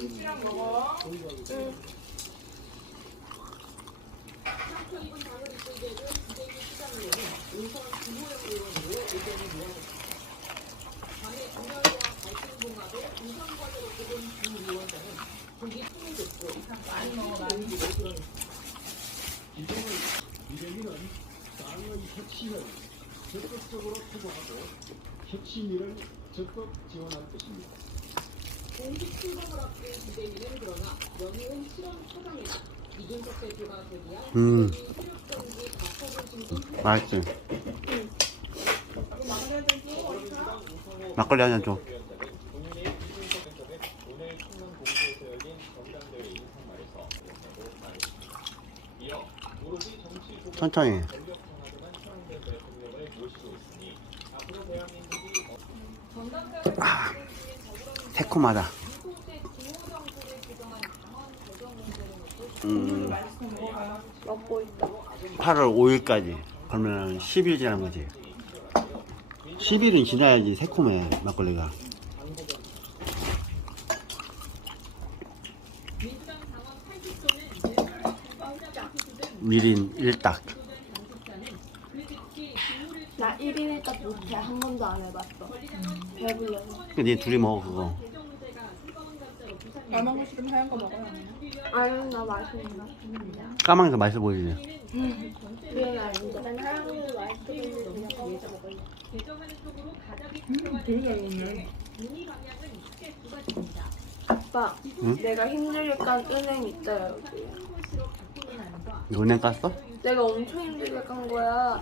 김치랑 먹어. 미래미는 땅의 혁신을 적극적으로 투자하고 혁신일을 적극 지원할 것입니다. 음. 신청 맛있지. 막걸리 한잔 줘. 천천히. 아, 새콤하다. 이소재 김호정부를 규정한 당원 개정 문제를 놓고 음, 맛있어 먹어가. 먹고 있다. 8월 5일까지. 그러면 10일 지난 거지. 10일은 지나야지 새콤해, 막걸리가. 민주당 당원 80조는 일반 투수든 미린 1딱. 당직자는 그 즉시 직무를 나 1인 1딱 못해. 한 번도 안 해봤어. 배불러서. 니 둘이 먹어, 그거. 야 먹고 싶으면 하얀 거 먹어야 해. 아유, 나 맛있는 까망이 더 맛있어 보이지? 아빠, 응? 내가 힘들니까 은행 있다, 여기. 은행 깠어? 내가 엄청 힘들게 간 거야.